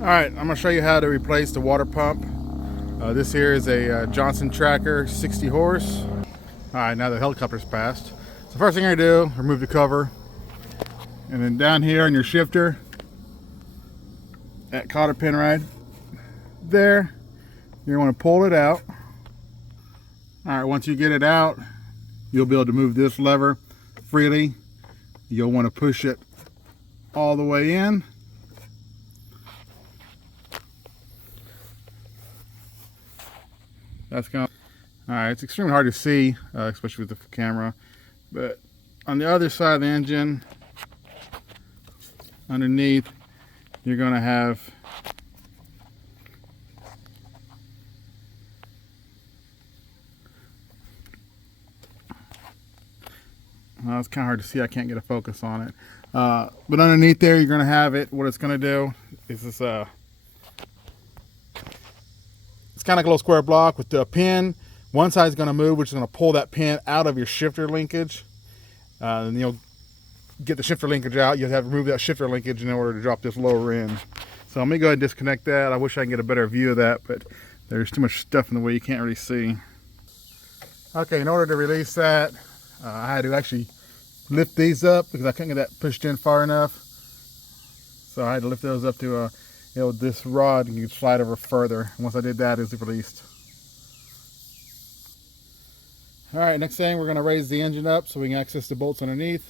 Alright, I'm going to show you how to replace the water pump. This here is a Johnson Tracker 60 horse. Alright, now the helicopter's passed. So first thing I do, remove the cover. And then down here on your shifter, that cotter pin right there, you want to pull it out. Alright, once you get it out, you'll be able to move this lever freely. You'll want to push it all the way in. That's going to... Alright, it's extremely hard to see, especially with the camera. But on the other side of the engine, underneath, you're going to have well, it's kind of hard to see. I can't get a focus on it. But underneath there, you're going to have it. What it's going to do is this, it's kind of like a little square block with the pin. One side's going to move, which is going to pull that pin out of your shifter linkage. And you'll get the shifter linkage out. You'll have to remove that shifter linkage in order to drop this lower end. So let me go ahead and disconnect that. I wish I could get a better view of that, but there's too much stuff in the way you can't really see. Okay, in order to release that, I had to actually lift these up because I couldn't get that pushed in far enough. So I had to lift those up to this rod, and you can slide over further. And once I did that, it's released. All right, next thing, we're going to raise the engine up so we can access the bolts underneath.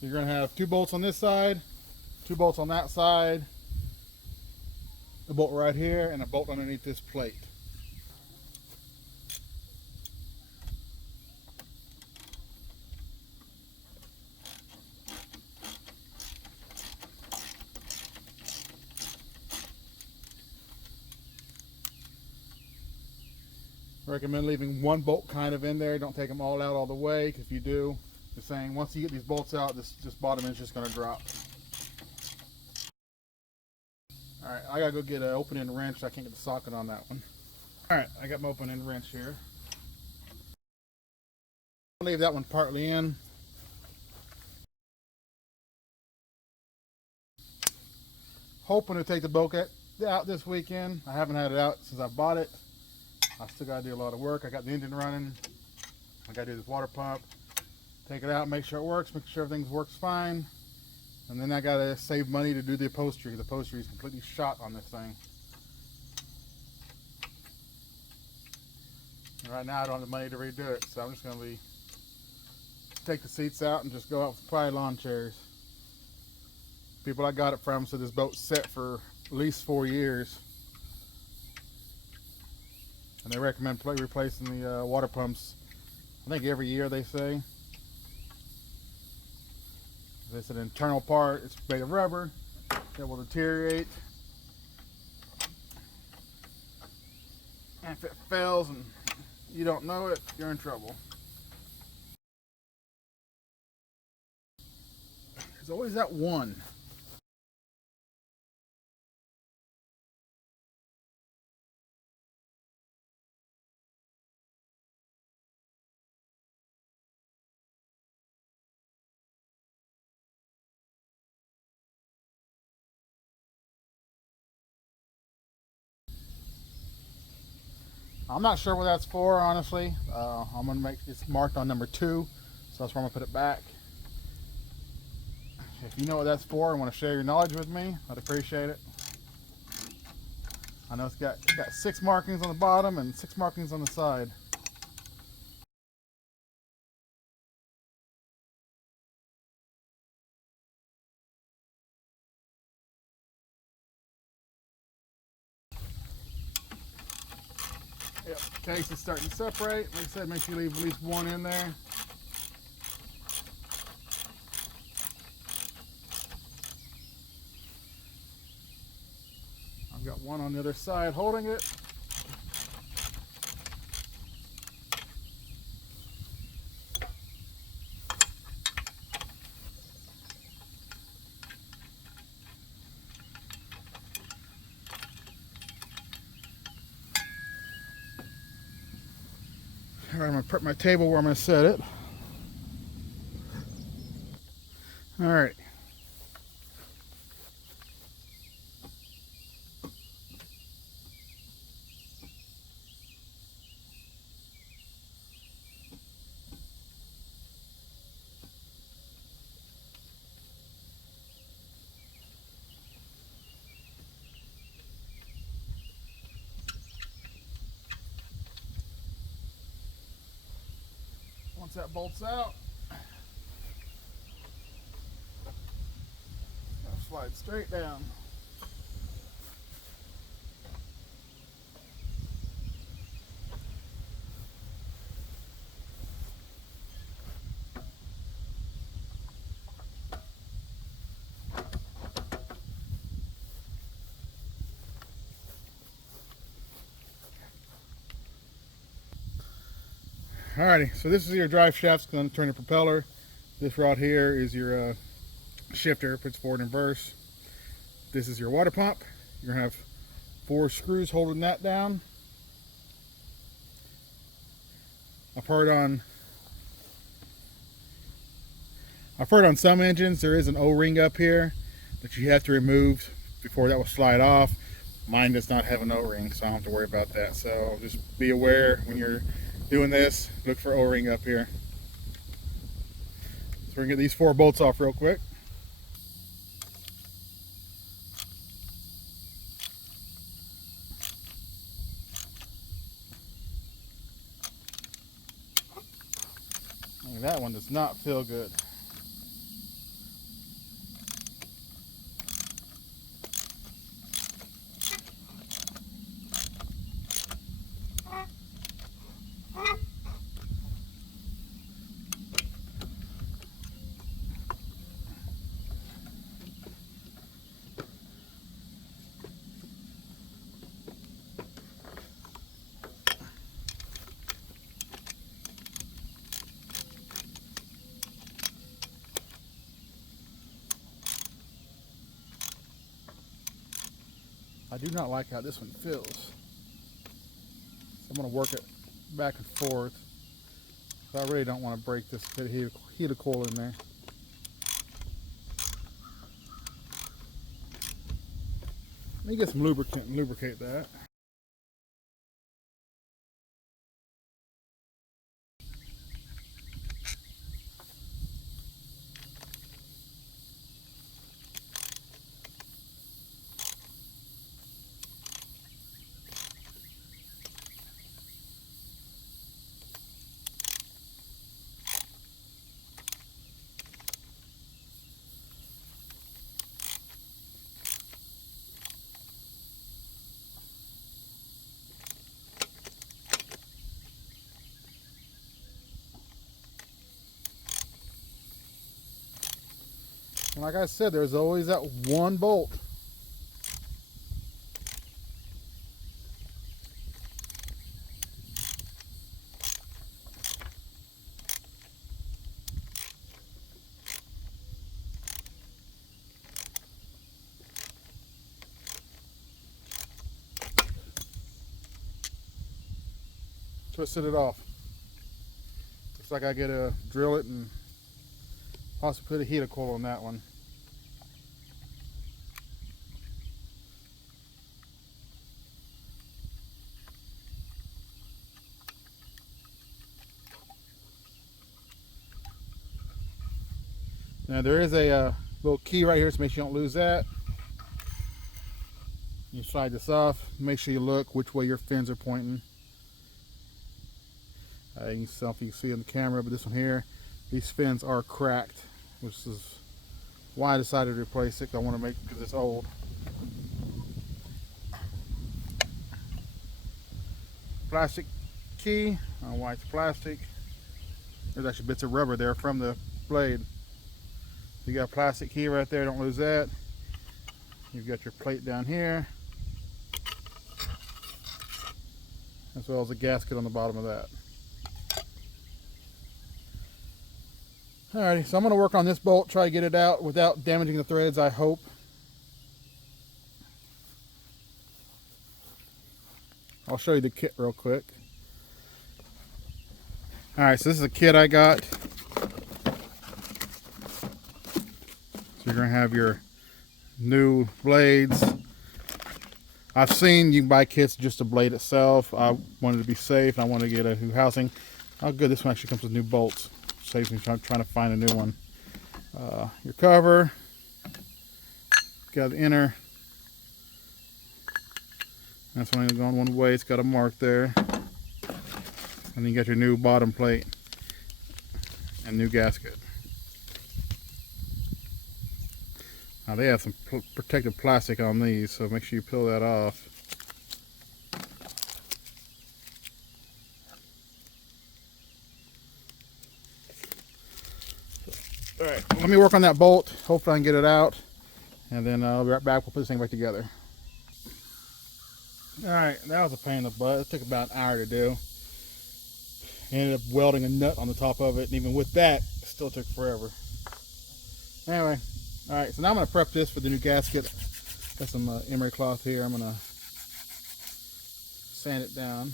You're going to have 2 bolts on this side, 2 bolts on that side, a bolt right here, and a bolt underneath this plate. I recommend leaving 1 bolt kind of in there. Don't take them all out all the way, because if you do, the saying, once you get these bolts out, this bottom is just going to drop. Alright, I gotta go get an open-end wrench. I can't get the socket on that one. Alright, I got my open-end wrench here. I'll leave that one partly in. Hoping to take the bolt out this weekend. I haven't had it out since I bought it. I still gotta do a lot of work. I got the engine running. I gotta do this water pump. Take it out, make sure it works, make sure everything works fine. And then I gotta save money to do the upholstery. The upholstery is completely shot on this thing. And right now I don't have the money to redo it, so I'm just gonna take the seats out and just go out with probably lawn chairs. People I got it from said this boat's set for at least 4 years. And they recommend replacing the water pumps, I think every year, they say. It's an internal part, it's made of rubber, it will deteriorate. And if it fails and you don't know it, you're in trouble. There's always that one. I'm not sure what that's for, honestly. I'm gonna make it's marked on number 2, so that's where I'm gonna put it back. If you know what that's for and want to share your knowledge with me, I'd appreciate it. I know it's got 6 markings on the bottom and 6 markings on the side. Yep, case is starting to separate. Like I said, make sure you leave at least 1 in there. I've got 1 on the other side holding it. All right, I'm gonna prep my table where I'm gonna set it. All right. Once that bolts out, it'll slide straight down. Alrighty, so this is your drive shaft. It's going to turn the propeller. This rod here is your shifter, puts forward and reverse. This is your water pump. You're going to have 4 screws holding that down. I've heard on some engines there is an O-ring up here that you have to remove before that will slide off. Mine does not have an O-ring, so I don't have to worry about that. So just be aware when you're doing this, look for O-ring up here. So we're gonna get these 4 bolts off real quick. And that one does not feel good. I do not like how this one feels. So I'm going to work it back and forth. So I really don't want to break this heater coil in there. Let me get some lubricant and lubricate that. And like I said, there's always that one bolt. Twisted it off. Looks like I gotta drill it and possibly put a heater coil on that one. Now there is a little key right here, so make sure you don't lose that. You slide this off. Make sure you look which way your fins are pointing. You can see if you can see in the camera, but this one here, these fins are cracked, which is why I decided to replace it. I want to make because it's old. Plastic key. I don't know why it's plastic. There's actually bits of rubber there from the blade. You got a plastic key right there. Don't lose that. You've got your plate down here, as well as a gasket on the bottom of that. Alrighty, so I'm going to work on this bolt, try to get it out without damaging the threads, I hope. I'll show you the kit real quick. All right, so this is a kit I got. So you're gonna have your new blades. I've seen you can buy kits just the blade itself. I wanted to be safe and I wanted to get a new housing. Oh good, this one actually comes with new bolts. Saves me trying to find a new one. Your cover, got the inner. That's only going one way, it's got a mark there. And then you got your new bottom plate and new gasket. Now they have some protective plastic on these, so make sure you peel that off. Alright, let me work on that bolt. Hopefully I can get it out. And then I'll be right back. We'll put this thing back together. Alright, that was a pain in the butt. It took about an hour to do. Ended up welding a nut on the top of it, and even with that, it still took forever. Anyway, alright, so now I'm going to prep this for the new gasket. Got some emery cloth here. I'm going to sand it down.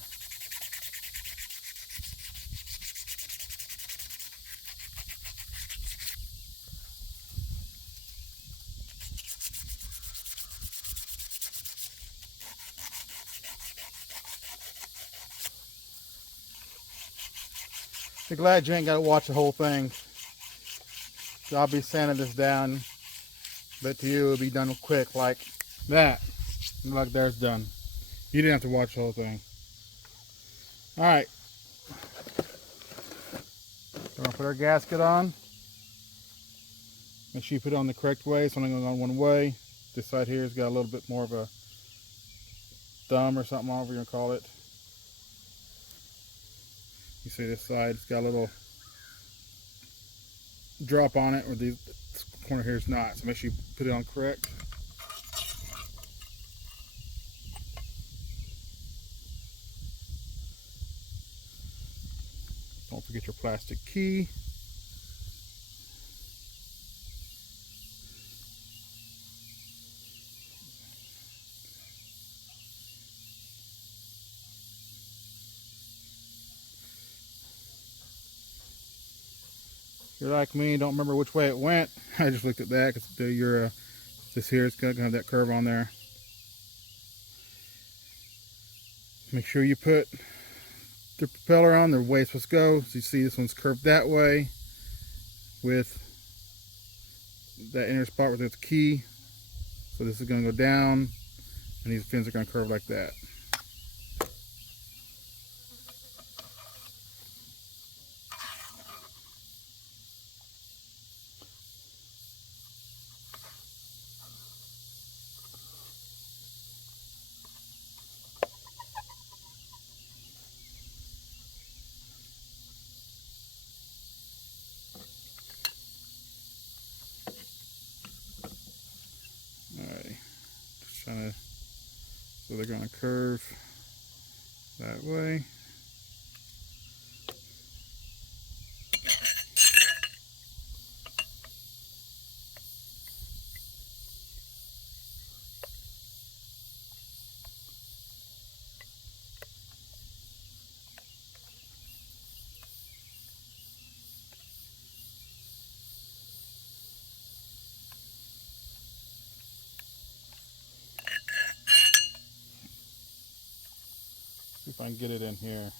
You're glad you ain't got to watch the whole thing. So I'll be sanding this down, but to you it'll be done quick like that. Like there's done. You didn't have to watch the whole thing. Alright. We're gonna put our gasket on. Make sure you put it on the correct way. It's only going on one way. This side here has got a little bit more of a thumb or something, whatever you're gonna call it. You see this side, it's got a little drop on it, or this corner here is not. So make sure you put it on correct. Don't forget your plastic key. If you're like me, don't remember which way it went. I just looked at that because this here is going to have that curve on there. Make sure you put the propeller on the way it's supposed to go. So you see this one's curved that way with that inner spot where there's the key. So this is going to go down and these fins are going to curve like that. Alrighty, just trying to, so they're going to curve that way. See if I can get it in here.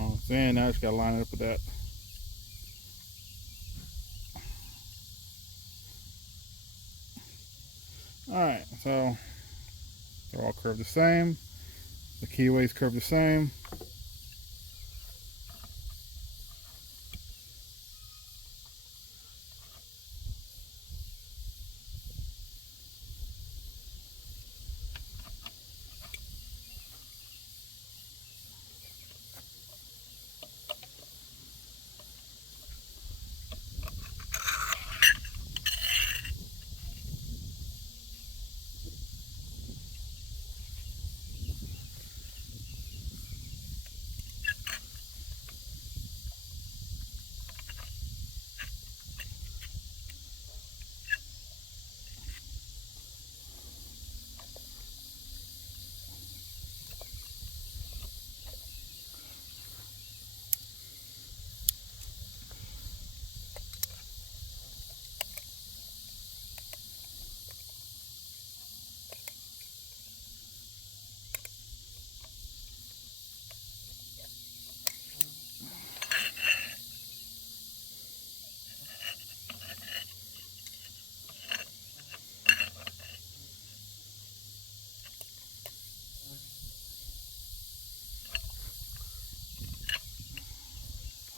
Oh, and now I just got to line it up with that. Alright, so they're all curved the same. The keyways curve the same.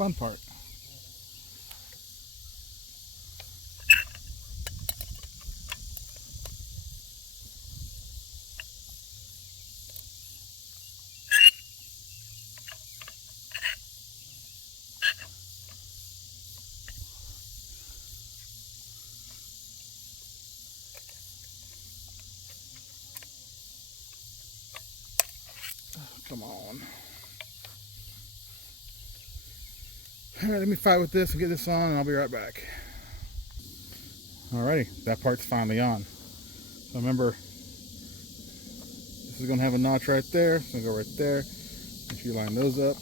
fun part. Come on. All right, let me fight with this and get this on, and I'll be right back. Alrighty, that part's finally on. So remember, this is gonna have a notch right there. It's gonna go right there. Make sure you line those up.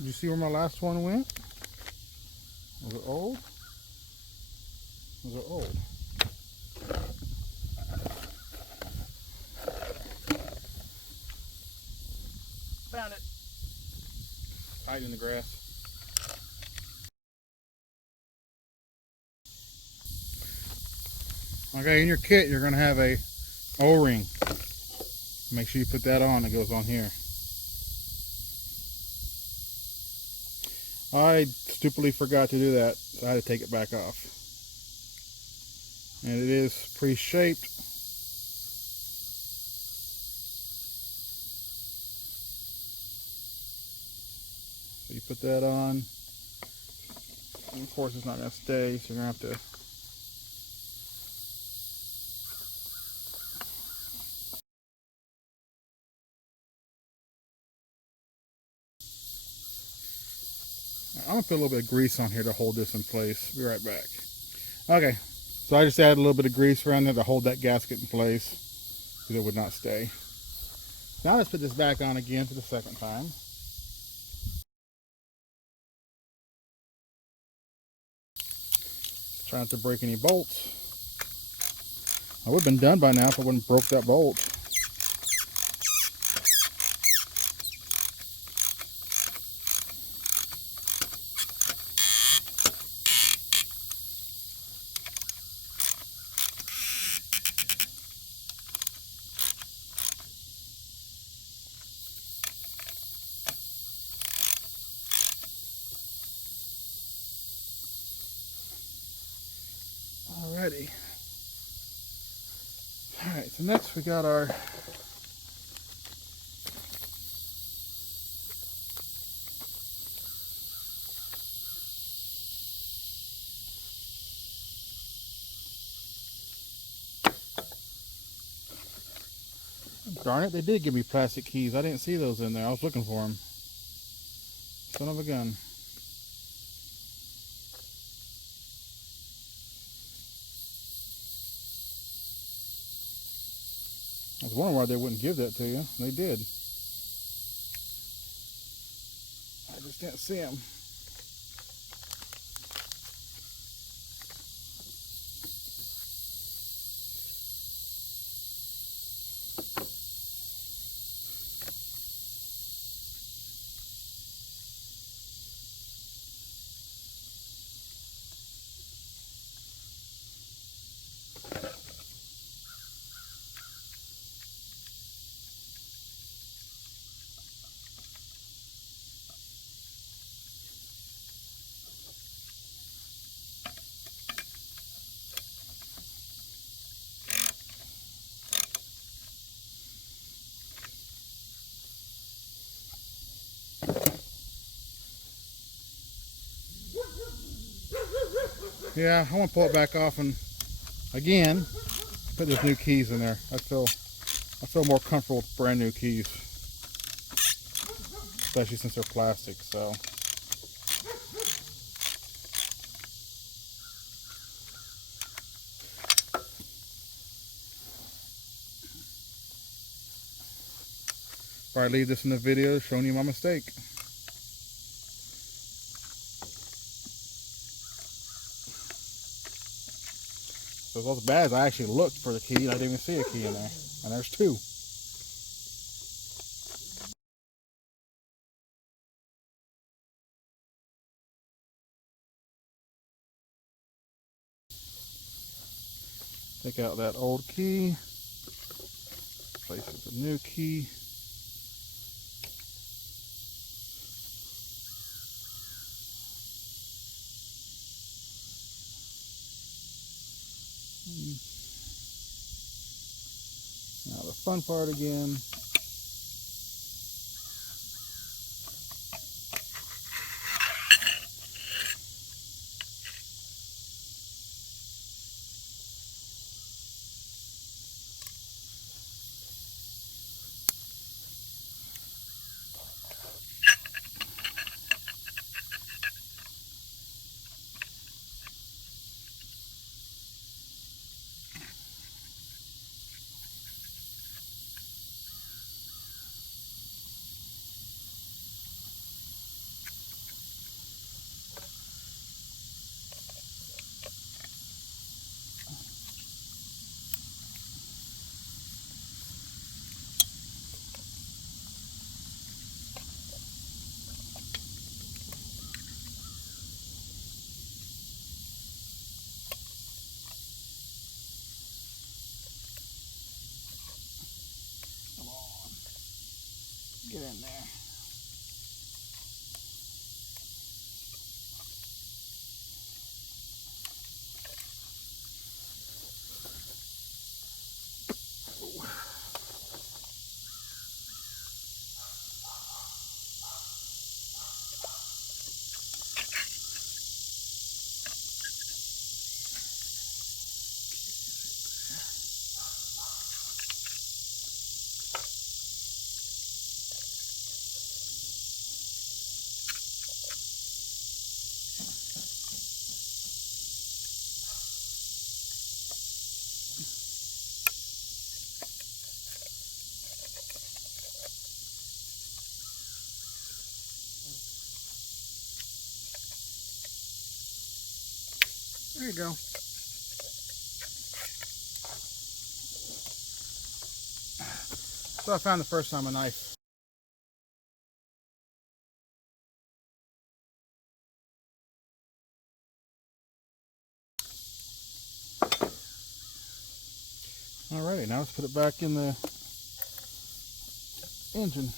Did you see where my last one went? Was it old? Was it old? Found it. Hide in the grass. Okay, in your kit, you're going to have a O-ring. Make sure you put that on. It goes on here. I stupidly forgot to do that, so I had to take it back off. And it is pre-shaped. So you put that on. And of course, it's not going to stay, so you're going to have to I'm going to put a little bit of grease on here to hold this in place. Be right back. Okay, so I just added a little bit of grease around there to hold that gasket in place because it would not stay. Now let's put this back on again for the second time. Try not to break any bolts. I would have been done by now if I wouldn't broke that bolt. Alrighty. Alright, so next we got our darn it, they did give me plastic keys. I didn't see those in there. I was looking for them. Son of a gun. I was wondering why they wouldn't give that to you. They did. I just didn't see them. Yeah, I want to pull it back off and again put those new keys in there. I feel more comfortable with brand new keys, especially since they're plastic. So before I leave this in the video, showing you my mistake. So as bad as I actually looked for the key, I didn't even see a key in there, and there's two. Take out that old key, replace it with a new key. Now the fun part again. Come on, get in there. There you go. So I found the first time a knife. Alrighty, now let's put it back in the engine.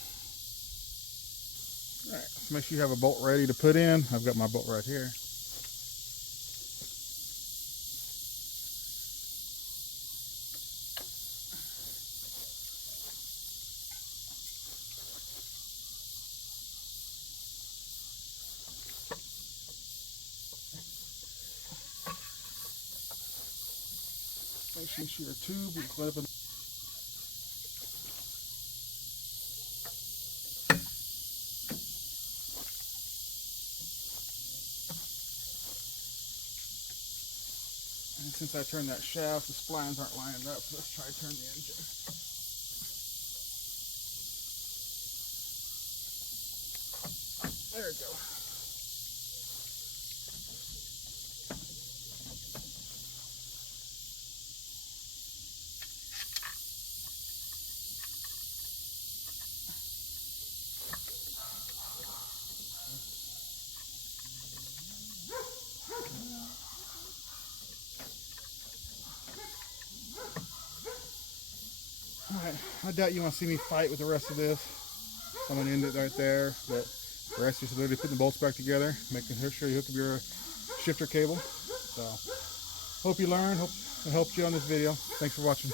Alright, so make sure you have a bolt ready to put in. I've got my bolt right here. Make sure your tube is clip in. And since I turned that shaft, the splines aren't lined up, so let's try to turn the engine. There we go. Alright, I doubt you want to see me fight with the rest of this. I'm going to end it right there, but the rest is just literally putting the bolts back together, making sure you hook up your shifter cable. So, hope you learned, hope it helped you on this video. Thanks for watching.